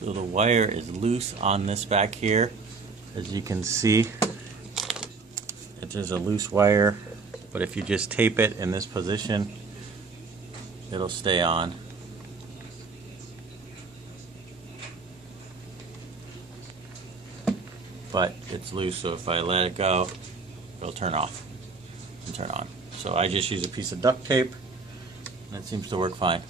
So the wire is loose on this back here. As you can see, it is a loose wire, but if you just tape it in this position, it'll stay on. But it's loose, so if I let it go, it'll turn off and turn on. So I just use a piece of duct tape, and it seems to work fine.